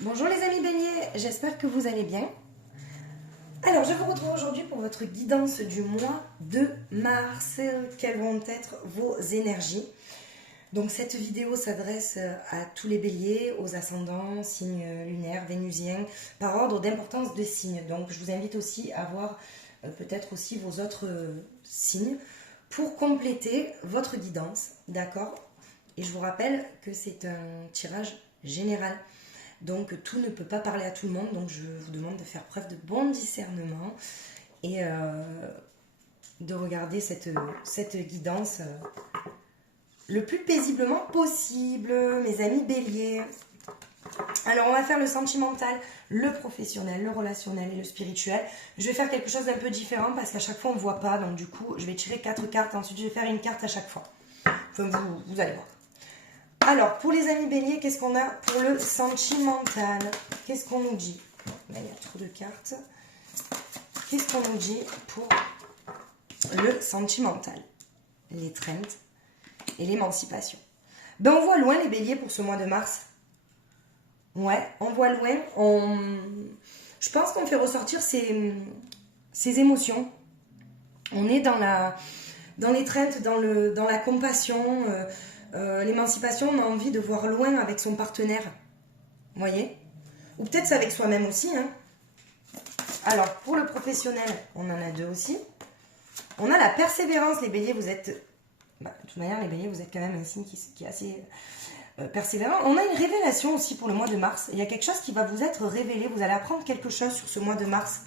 Bonjour les amis béliers, j'espère que vous allez bien. Alors je vous retrouve aujourd'hui pour votre guidance du mois de mars. Quelles vont être vos énergies? Donc cette vidéo s'adresse à tous les béliers, aux ascendants, signes lunaires, vénusiens, par ordre d'importance de signes. Donc je vous invite aussi à voir peut-être aussi vos autres signes pour compléter votre guidance, d'accord? Et je vous rappelle que c'est un tirage général. Donc tout ne peut pas parler à tout le monde, donc je vous demande de faire preuve de bon discernement et de regarder cette guidance le plus paisiblement possible, mes amis béliers. Alors on va faire le sentimental, le professionnel, le relationnel et le spirituel. Je vais faire quelque chose d'un peu différent parce qu'à chaque fois on ne voit pas, donc du coup je vais tirer 4 cartes, ensuite je vais faire une carte à chaque fois. Enfin vous allez voir. Alors, pour les amis béliers, qu'est-ce qu'on a pour le sentimental? Qu'est-ce qu'on nous dit? Là, il y a trop de cartes. Qu'est-ce qu'on nous dit pour le sentimental? L'étreinte et l'émancipation. Ben, on voit loin les béliers pour ce mois de mars. Ouais, on voit loin. Je pense qu'on fait ressortir ces émotions. On est dans l'étreinte, dans la compassion. L'émancipation, on a envie de voir loin avec son partenaire. Vous voyez? Ou peut-être c'est avec soi-même aussi. Hein. Alors, pour le professionnel, on en a deux aussi. On a la persévérance. Les béliers, vous êtes... de toute manière, les béliers, vous êtes quand même un signe qui est assez persévérant. On a une révélation aussi pour le mois de mars. Il y a quelque chose qui va vous être révélé. Vous allez apprendre quelque chose sur ce mois de mars,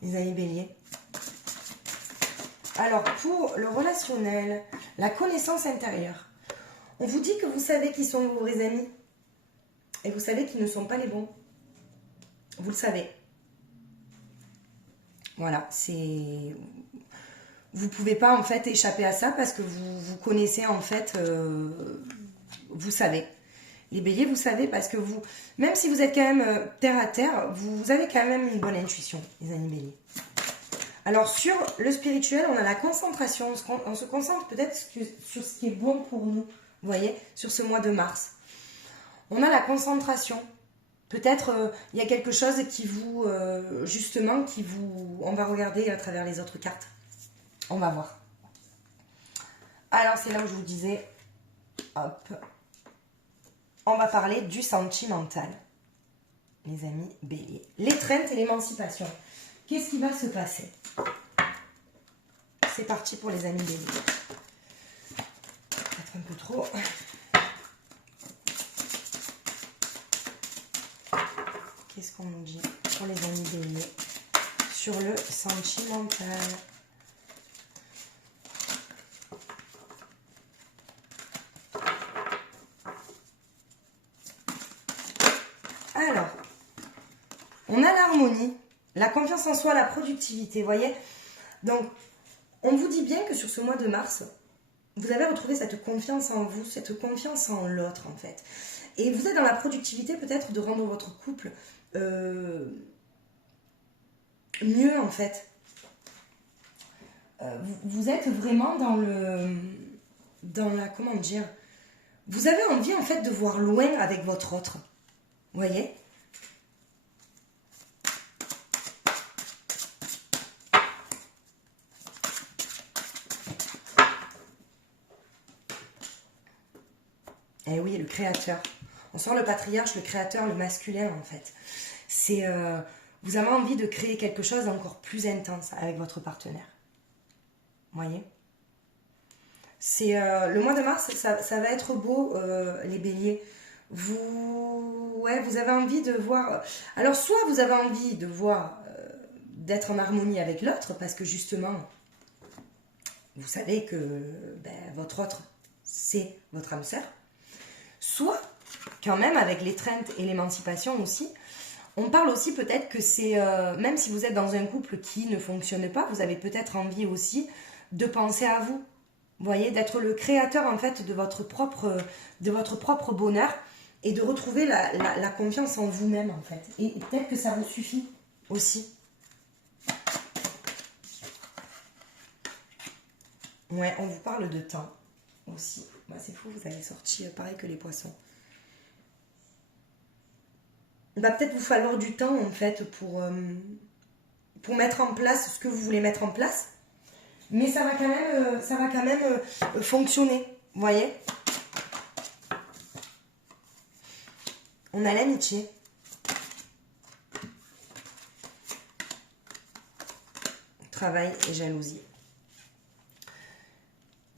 les amis béliers. Alors, pour le relationnel, la connaissance intérieure. On vous dit que vous savez qui sont vos vrais amis. Et vous savez qu'ils ne sont pas les bons. Vous le savez. Voilà, c'est... Vous ne pouvez pas en fait échapper à ça parce que vous connaissez en fait... vous savez. Les béliers, vous savez parce que vous... Même si vous êtes quand même terre à terre, vous avez quand même une bonne intuition, les amis béliers. Alors sur le spirituel, on a la concentration. On se concentre peut-être sur ce qui est bon pour nous. Vous voyez, sur ce mois de mars. On a la concentration. Peut-être il y a quelque chose qui vous, justement, on va regarder à travers les autres cartes. On va voir. Alors, c'est là où je vous disais, hop, on va parler du sentimental, les amis béliers. L'étreinte et l'émancipation. Qu'est-ce qui va se passer? C'est parti pour les amis béliers. Peut-être un peu trop... Qu'est-ce qu'on nous dit pour les amis béliers sur le sentimental? Alors, on a l'harmonie, la confiance en soi, la productivité, vous voyez? Donc, on vous dit bien que sur ce mois de mars, vous avez retrouvé cette confiance en vous, cette confiance en l'autre en fait. Et vous êtes dans la productivité peut-être de rendre votre couple mieux en fait. Vous êtes vraiment dans la, comment dire, vous avez envie en fait de voir loin avec votre autre. Vous voyez? Eh oui, le créateur. On sort le patriarche, le créateur, le masculin en fait. C'est... vous avez envie de créer quelque chose d'encore plus intense avec votre partenaire. Vous voyez? C'est le mois de mars, ça va être beau, les béliers. Vous avez envie de voir... Alors, soit vous avez envie de voir, d'être en harmonie avec l'autre, parce que justement, vous savez que votre autre, c'est votre âme sœur. Soit, quand même, avec l'étreinte et l'émancipation aussi, on parle aussi peut-être que c'est, même si vous êtes dans un couple qui ne fonctionne pas, vous avez peut-être envie aussi de penser à vous. Vous voyez, d'être le créateur en fait de votre propre bonheur et de retrouver la confiance en vous-même en fait. Et peut-être que ça vous suffit aussi. Ouais, on vous parle de temps aussi. Bah, c'est fou, vous avez sorti pareil que les poissons. il va peut-être vous falloir du temps en fait pour mettre en place ce que vous voulez mettre en place. Mais ça va quand même fonctionner. Vous voyez? On a l'amitié. Travail et jalousie.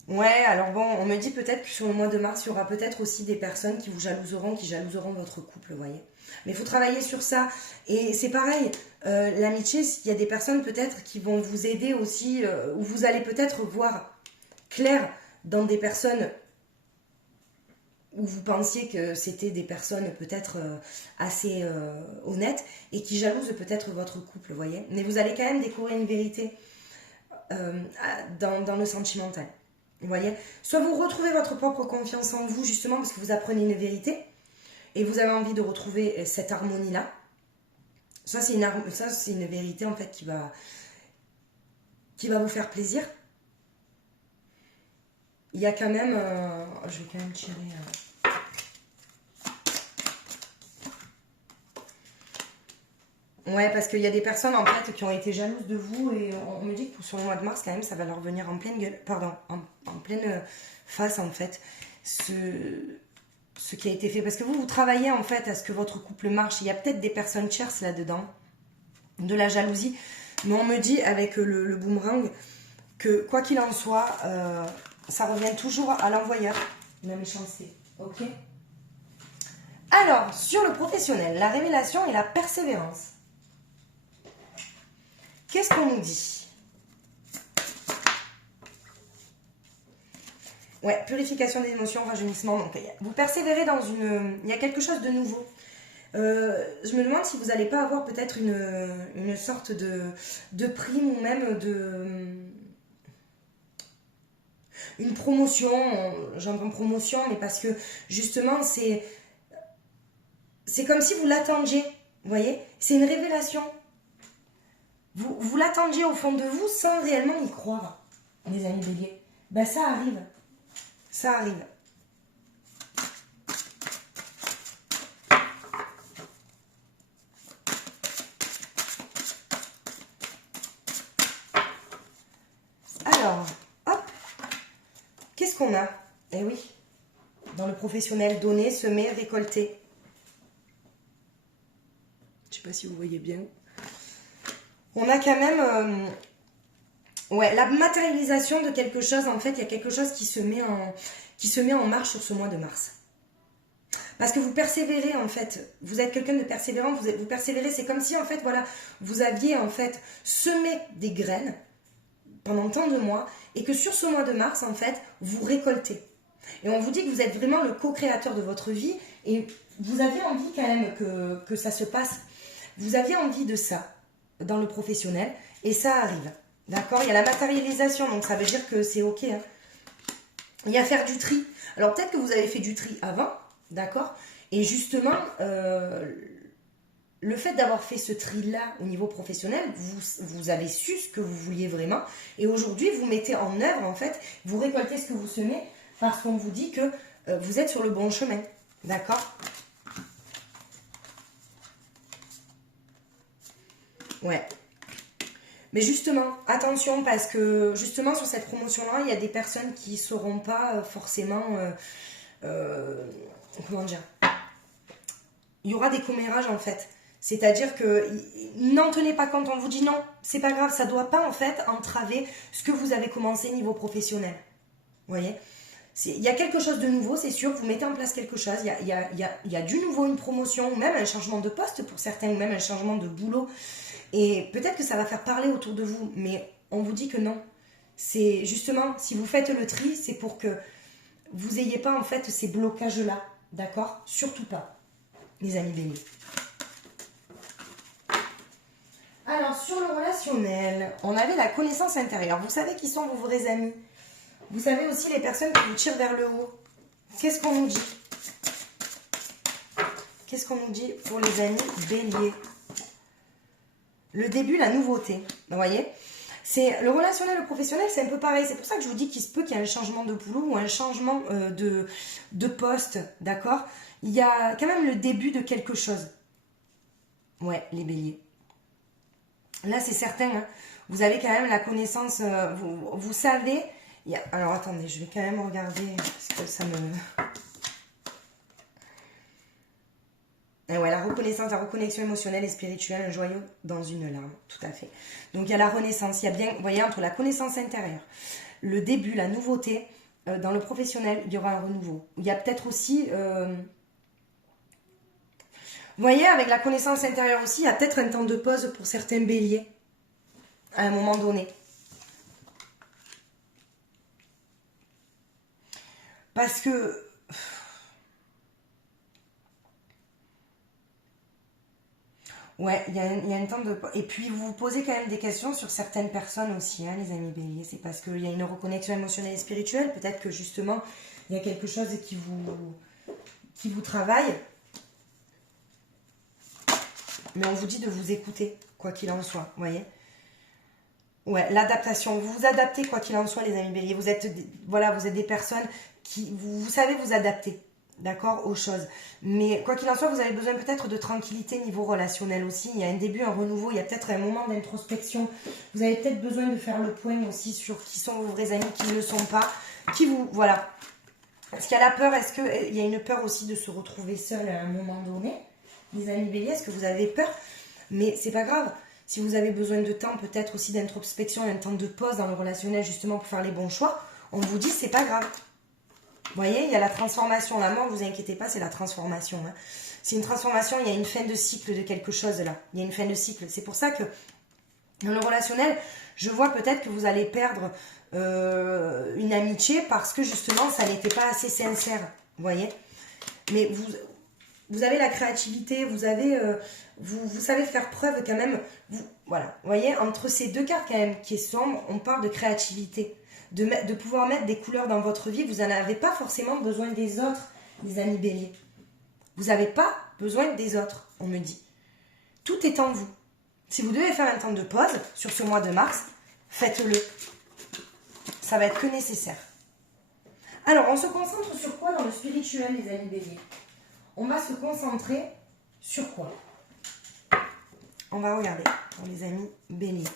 Ouais, alors bon, on me dit peut-être que sur le mois de mars, il y aura peut-être aussi des personnes qui vous jalouseront, qui jalouseront votre couple, vous voyez. Mais il faut travailler sur ça. Et c'est pareil, l'amitié, il y a des personnes peut-être qui vont vous aider aussi, ou vous allez peut-être voir clair dans des personnes où vous pensiez que c'était des personnes peut-être assez honnêtes et qui jalousent peut-être votre couple, vous voyez. Mais vous allez quand même découvrir une vérité dans le sentimental. Vous voyez, soit vous retrouvez votre propre confiance en vous, justement, parce que vous apprenez une vérité, et vous avez envie de retrouver cette harmonie-là. Ça, c'est une vérité, en fait, qui va vous faire plaisir. Il y a quand même... je vais quand même tirer... Ouais, parce qu'il y a des personnes, en fait, qui ont été jalouses de vous, et on me dit que sur le mois de mars, quand même, ça va leur venir en pleine gueule, pardon, en pleine face, en fait, ce qui a été fait. Parce que vous travaillez, en fait, à ce que votre couple marche. Il y a peut-être des personnes tierces là-dedans, de la jalousie, mais on me dit, avec le boomerang, que quoi qu'il en soit, ça revient toujours à l'envoyeur, la méchanceté, ok? Alors, sur le professionnel, la révélation et la persévérance. Qu'est-ce qu'on nous dit? Ouais, purification des émotions, rajeunissement. Donc, vous persévérez dans une... Il y a quelque chose de nouveau. Je me demande si vous n'allez pas avoir peut-être une sorte de prime ou même une promotion. J'entends promotion, mais parce que justement, c'est comme si vous l'attendiez. Vous voyez? C'est une révélation. Vous l'attendiez au fond de vous sans réellement y croire, les amis béliers. Ben ça arrive. Ça arrive. Alors, hop. Qu'est-ce qu'on a? Eh oui. Dans le professionnel, donner, semer, récolter. Je ne sais pas si vous voyez bien. On a quand même ouais, la matérialisation de quelque chose. En fait, il y a quelque chose qui se met en marche sur ce mois de mars. Parce que vous persévérez, en fait. Vous êtes quelqu'un de persévérant. Vous persévérez. C'est comme si, en fait, voilà, vous aviez, en fait, semé des graines pendant tant de mois et que sur ce mois de mars, en fait, vous récoltez. Et on vous dit que vous êtes vraiment le co-créateur de votre vie et vous avez envie quand même que ça se passe. Vous aviez envie de ça dans le professionnel et ça arrive. D'accord? Il y a la matérialisation, donc ça veut dire que c'est ok. Hein. Il y a faire du tri. Alors peut-être que vous avez fait du tri avant, d'accord? Et justement, le fait d'avoir fait ce tri-là au niveau professionnel, vous avez su ce que vous vouliez vraiment. Et aujourd'hui, vous mettez en œuvre, en fait, vous récoltez ce que vous semez parce qu'on vous dit que vous êtes sur le bon chemin. D'accord? Ouais. Mais justement, attention, parce que justement sur cette promotion-là, il y a des personnes qui ne sauront pas forcément... comment dire? Il y aura des commérages en fait. C'est-à-dire que n'en tenez pas compte, on vous dit non, c'est pas grave, ça ne doit pas en fait entraver ce que vous avez commencé niveau professionnel. Vous voyez? Il y a quelque chose de nouveau, c'est sûr, vous mettez en place quelque chose, il y a du nouveau, une promotion, ou même un changement de poste pour certains, ou même un changement de boulot. Et peut-être que ça va faire parler autour de vous, mais on vous dit que non. C'est justement, si vous faites le tri, c'est pour que vous n'ayez pas en fait ces blocages-là, d'accord? Surtout pas, les amis bénis. Alors, sur le relationnel, on avait la connaissance intérieure. Vous savez qui sont vos vrais amis. Vous savez aussi les personnes qui vous tirent vers le haut. Qu'est-ce qu'on nous dit? Qu'est-ce qu'on nous dit pour les amis béliers? Le début, la nouveauté. Vous voyez? C'est le relationnel, le professionnel, c'est un peu pareil. C'est pour ça que je vous dis qu'il se peut qu'il y ait un changement de boulot ou un changement de poste. D'accord? Il y a quand même le début de quelque chose. Ouais, les béliers. Là, c'est certain, hein, vous avez quand même la connaissance, vous savez... Alors, attendez, je vais quand même regarder, parce que ça me... Et ouais, la reconnaissance, la reconnexion émotionnelle et spirituelle, un joyau dans une larme, tout à fait. Donc, il y a la renaissance, il y a bien, vous voyez, entre la connaissance intérieure, le début, la nouveauté, dans le professionnel, il y aura un renouveau. Il y a peut-être aussi... vous voyez, avec la connaissance intérieure aussi, il y a peut-être un temps de pause pour certains béliers, à un moment donné. Parce que... Ouais, il y a un temps de... Et puis, vous vous posez quand même des questions sur certaines personnes aussi, hein, les amis béliers. C'est parce qu'il y a une reconnexion émotionnelle et spirituelle. Peut-être que justement, il y a quelque chose qui vous travaille. Mais on vous dit de vous écouter, quoi qu'il en soit, vous voyez. Ouais, l'adaptation. Vous vous adaptez, quoi qu'il en soit, les amis béliers. Vous êtes des personnes qui... Vous savez vous adapter, d'accord, aux choses. Mais quoi qu'il en soit, vous avez besoin peut-être de tranquillité niveau relationnel aussi. Il y a un début, un renouveau. Il y a peut-être un moment d'introspection. Vous avez peut-être besoin de faire le point aussi sur qui sont vos vrais amis, qui ne le sont pas. Qui vous... Voilà. Est-ce qu'il y a la peur? Est-ce qu'il y a une peur aussi de se retrouver seul à un moment donné? Les amis béliers, est-ce que vous avez peur? Mais c'est pas grave. Si vous avez besoin de temps, peut-être aussi d'introspection, un temps de pause dans le relationnel justement pour faire les bons choix, on vous dit c'est pas grave. Vous voyez, il y a la transformation. La mort, ne vous inquiétez pas, c'est la transformation. Hein. C'est une transformation, il y a une fin de cycle de quelque chose là. Il y a une fin de cycle. C'est pour ça que dans le relationnel, je vois peut-être que vous allez perdre une amitié parce que justement, ça n'était pas assez sincère. Vous voyez? Mais vous avez la créativité, vous savez faire preuve quand même. Voilà, vous voyez, entre ces deux cartes quand même qui est sombre, on parle de créativité. De pouvoir mettre des couleurs dans votre vie, vous n'en avez pas forcément besoin des autres, les amis béliers. Vous n'avez pas besoin des autres, on me dit. Tout est en vous. Si vous devez faire un temps de pause sur ce mois de mars, faites-le. Ça va être que nécessaire. Alors, on se concentre sur quoi dans le spirituel, les amis béliers? On va se concentrer sur quoi? On va regarder pour les amis béliers.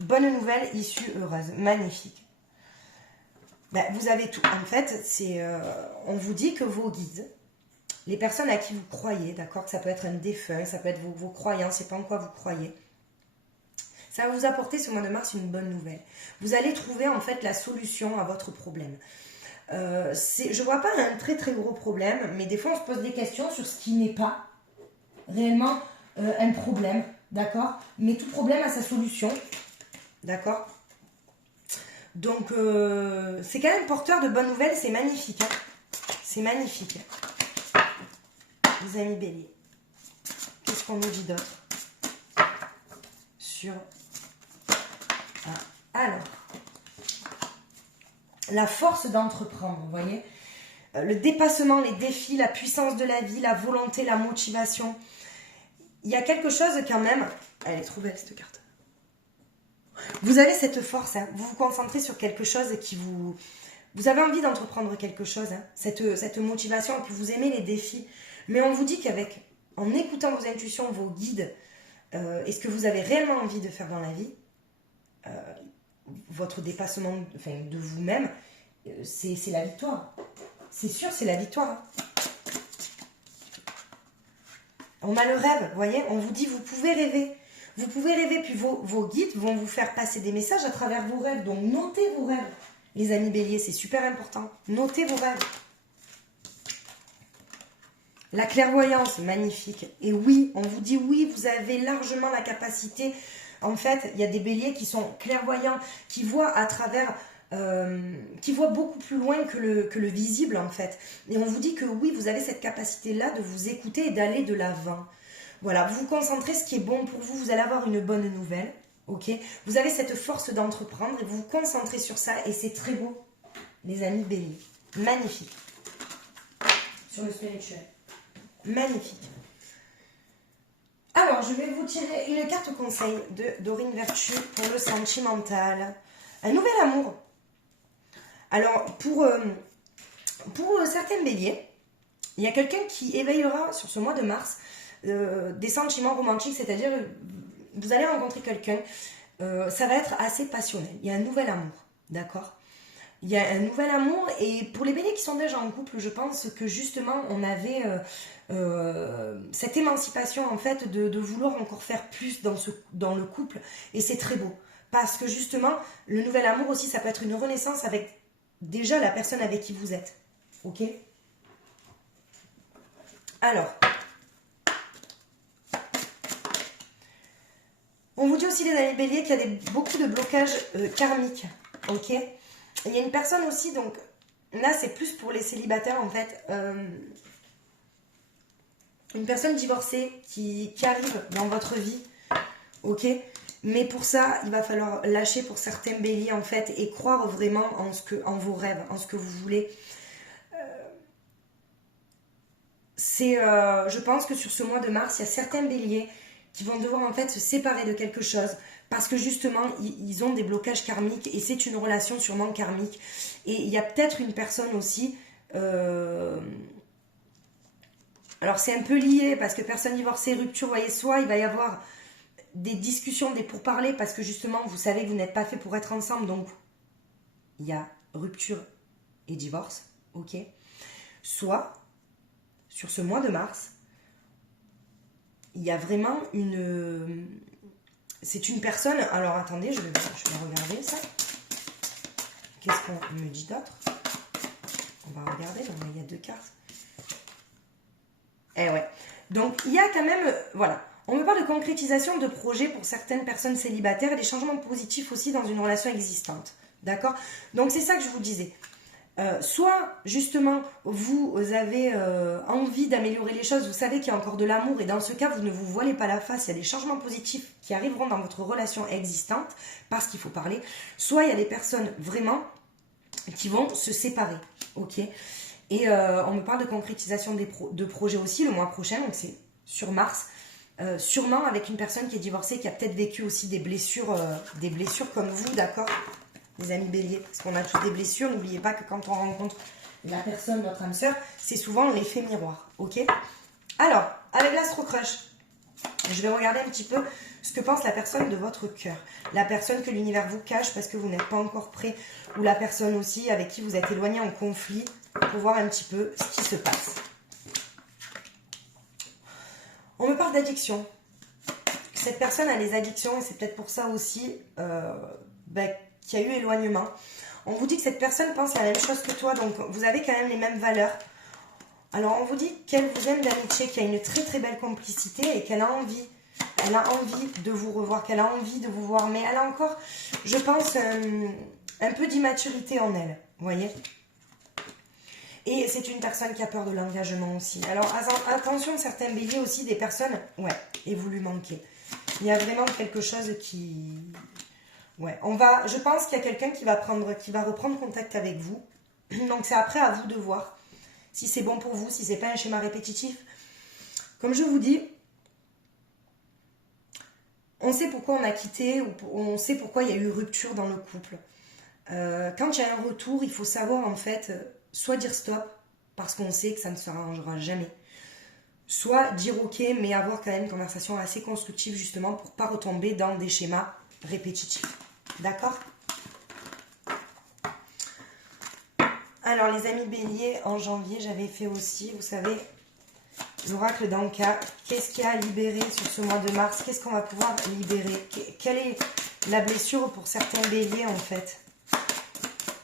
Bonne nouvelle, issue heureuse, magnifique. Ben, vous avez tout. En fait, on vous dit que vos guides, les personnes à qui vous croyez, d'accord, que ça peut être un défunt, ça peut être vos croyances, c'est pas en quoi vous croyez. Ça va vous apporter ce mois de mars une bonne nouvelle. Vous allez trouver en fait la solution à votre problème. Je vois pas un très très gros problème, mais des fois on se pose des questions sur ce qui n'est pas réellement un problème, d'accord? Mais tout problème a sa solution, d'accord? Donc c'est quand même porteur de bonnes nouvelles, c'est magnifique, hein, c'est magnifique. Les amis béliers, qu'est-ce qu'on nous dit d'autre sur... Alors, la force d'entreprendre, vous voyez, le dépassement, les défis, la puissance de la vie, la volonté, la motivation. Il y a quelque chose quand même... Elle est trop belle cette carte. Vous avez cette force, hein, vous vous concentrez sur quelque chose qui vous... Vous avez envie d'entreprendre quelque chose, hein, cette motivation, et puis vous aimez les défis. Mais on vous dit en écoutant vos intuitions, vos guides, et ce que vous avez réellement envie de faire dans la vie, votre dépassement de vous-même, c'est la victoire. C'est sûr, c'est la victoire. Hein. On a le rêve, vous voyez, on vous dit vous pouvez rêver. Vous pouvez rêver, puis vos guides vont vous faire passer des messages à travers vos rêves. Donc notez vos rêves, les amis béliers, c'est super important. Notez vos rêves. La clairvoyance, magnifique. Et oui, on vous dit oui, vous avez largement la capacité. En fait, il y a des béliers qui sont clairvoyants, qui voient à travers... qui voient beaucoup plus loin que le visible, en fait. Et on vous dit que oui, vous avez cette capacité-là de vous écouter et d'aller de l'avant. Voilà, vous vous concentrez, ce qui est bon pour vous, vous allez avoir une bonne nouvelle, ok? Vous avez cette force d'entreprendre et vous vous concentrez sur ça et c'est très beau, les amis béliers. Magnifique. Sur le spirituel. Magnifique. Alors, je vais vous tirer une carte conseil de Dorine Virtue pour le sentimental. Un nouvel amour. Alors, pour certains béliers, il y a quelqu'un qui éveillera sur ce mois de mars des sentiments romantiques, c'est-à-dire vous allez rencontrer quelqu'un, ça va être assez passionnel. Il y a un nouvel amour, d'accord? Il y a un nouvel amour, et pour les béliers qui sont déjà en couple, je pense que justement on avait cette émancipation en fait de vouloir encore faire plus dans le couple, et c'est très beau. Parce que justement, le nouvel amour aussi, ça peut être une renaissance avec déjà la personne avec qui vous êtes. Ok? Alors, on vous dit aussi les amis béliers qu'il y a beaucoup de blocages karmiques. Ok? Il y a une personne aussi, donc là c'est plus pour les célibataires en fait. Une personne divorcée qui arrive dans votre vie. Ok? Mais pour ça, il va falloir lâcher pour certains béliers en fait et croire vraiment en vos rêves, en ce que vous voulez. Je pense que sur ce mois de mars, il y a certains béliers qui vont devoir en fait se séparer de quelque chose parce que justement, ils ont des blocages karmiques et c'est une relation sûrement karmique. Et il y a peut-être une personne aussi... alors c'est un peu lié parce que personne divorcée, rupture, vous voyez, soit il va y avoir des discussions, des pourparlers parce que justement vous savez que vous n'êtes pas fait pour être ensemble, donc il y a rupture et divorce, ok. Soit sur ce mois de mars, il y a vraiment c'est une personne, alors attendez, je vais regarder ça. Qu'est-ce qu'on me dit d'autre? On va regarder, donc il y a 2 cartes. Eh ouais, donc il y a quand même, voilà. On me parle de concrétisation de projets pour certaines personnes célibataires et des changements positifs aussi dans une relation existante. D'accord? Donc c'est ça que je vous disais. Soit justement vous avez envie d'améliorer les choses, vous savez qu'il y a encore de l'amour et dans ce cas vous ne vous voilez pas la face, il y a des changements positifs qui arriveront dans votre relation existante parce qu'il faut parler. Soit il y a des personnes vraiment qui vont se séparer. Ok? Et on me parle de concrétisation de projets aussi le mois prochain, donc c'est sur mars. Sûrement avec une personne qui est divorcée, qui a peut-être vécu aussi des blessures comme vous, d'accord, les amis béliers, parce qu'on a tous des blessures. N'oubliez pas que quand on rencontre la personne, notre âme sœur, c'est souvent l'effet miroir, ok. Alors, avec l'Astro Crush, je vais regarder un petit peu ce que pense la personne de votre cœur, la personne que l'univers vous cache parce que vous n'êtes pas encore prêt, ou la personne aussi avec qui vous êtes éloigné en conflit, pour voir un petit peu ce qui se passe. On me parle d'addiction. Cette personne a des addictions et c'est peut-être pour ça aussi qu'il y a eu éloignement. On vous dit que cette personne pense la même chose que toi, donc vous avez quand même les mêmes valeurs. Alors on vous dit qu'elle vous aime d'amitié, qu'il y a une très très belle complicité et qu'elle a envie. Elle a envie de vous revoir, qu'elle a envie de vous voir, mais elle a encore, je pense, un peu d'immaturité en elle, vous voyez. Et c'est une personne qui a peur de l'engagement aussi. Alors attention, certains béliers aussi, des personnes, ouais, et vous lui manquez. Il y a vraiment quelque chose qui... Ouais, je pense qu'il y a quelqu'un qui va reprendre contact avec vous. Donc c'est après à vous de voir si c'est bon pour vous, si c'est pas un schéma répétitif. Comme je vous dis, on sait pourquoi on a quitté, ou on sait pourquoi il y a eu rupture dans le couple. Quand il y a un retour, il faut savoir en fait... soit dire stop, parce qu'on sait que ça ne se arrangera jamais. Soit dire ok, mais avoir quand même une conversation assez constructive, justement, pour ne pas retomber dans des schémas répétitifs. D'accord? Alors, les amis béliers, en janvier, j'avais fait aussi, vous savez, l'oracle d'Anka. Qu'est-ce qu'il y a à libérer sur ce mois de mars? Qu'est-ce qu'on va pouvoir libérer? Quelle est la blessure pour certains béliers, en fait?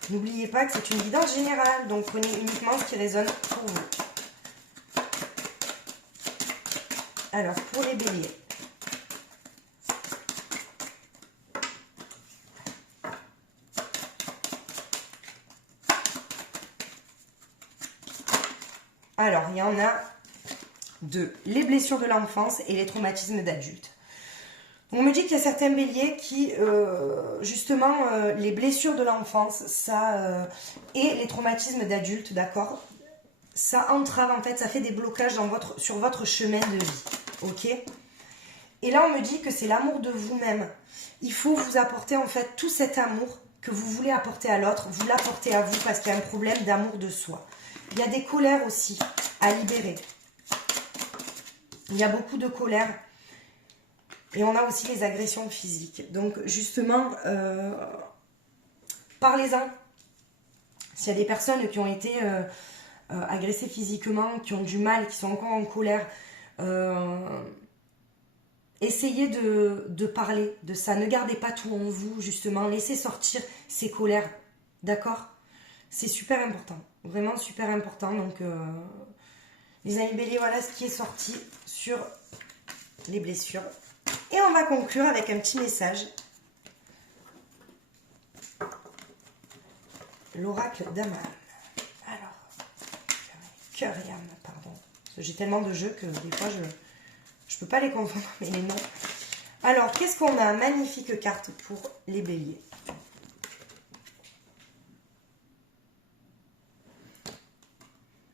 N'oubliez pas que c'est une guidance générale, donc prenez uniquement ce qui résonne pour vous. Alors, pour les béliers. Alors, il y en a 2. Les blessures de l'enfance et les traumatismes d'adulte. On me dit qu'il y a certains béliers qui, justement, les blessures de l'enfance, et les traumatismes d'adulte, d'accord, ça entrave, en fait, ça fait des blocages sur votre chemin de vie, ok. Et là, on me dit que c'est l'amour de vous-même. Il faut vous apporter, en fait, tout cet amour que vous voulez apporter à l'autre, vous l'apportez à vous parce qu'il y a un problème d'amour de soi. Il y a des colères aussi. à libérer. Il y a beaucoup de colère. Et on a aussi les agressions physiques. Donc justement, parlez-en. S'il y a des personnes qui ont été agressées physiquement, qui ont du mal, qui sont encore en colère, essayez de parler de ça. Ne gardez pas tout en vous, justement. Laissez sortir ces colères. D'accord? C'est super important. Vraiment super important. Donc, les amis béliers, voilà ce qui est sorti sur les blessures. Et on va conclure avec un petit message. L'oracle d'Aman. Alors, cœur et âme, pardon. J'ai tellement de jeux que des fois, je ne peux pas les confondre, mais les noms. Alors, qu'est-ce qu'on a? Magnifique carte pour les béliers.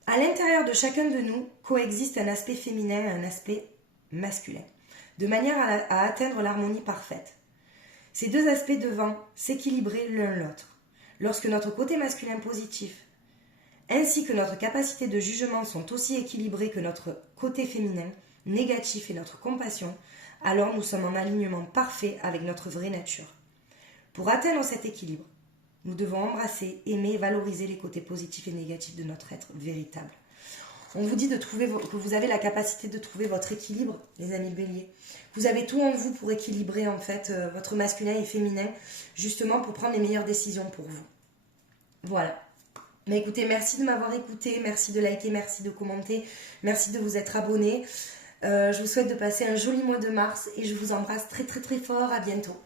À l'intérieur de chacun de nous coexiste un aspect féminin et un aspect masculin, de manière à atteindre l'harmonie parfaite. Ces deux aspects devant s'équilibrer l'un l'autre. Lorsque notre côté masculin positif, ainsi que notre capacité de jugement sont aussi équilibrés que notre côté féminin négatif et notre compassion, alors nous sommes en alignement parfait avec notre vraie nature. Pour atteindre cet équilibre, nous devons embrasser, aimer et valoriser les côtés positifs et négatifs de notre être véritable. On vous dit que vous avez la capacité de trouver votre équilibre, les amis béliers. Vous avez tout en vous pour équilibrer en fait votre masculin et féminin, justement pour prendre les meilleures décisions pour vous. Voilà. Mais écoutez, merci de m'avoir écouté, merci de liker, merci de commenter, merci de vous être abonné. Je vous souhaite de passer un joli mois de mars et je vous embrasse très très très fort. À bientôt.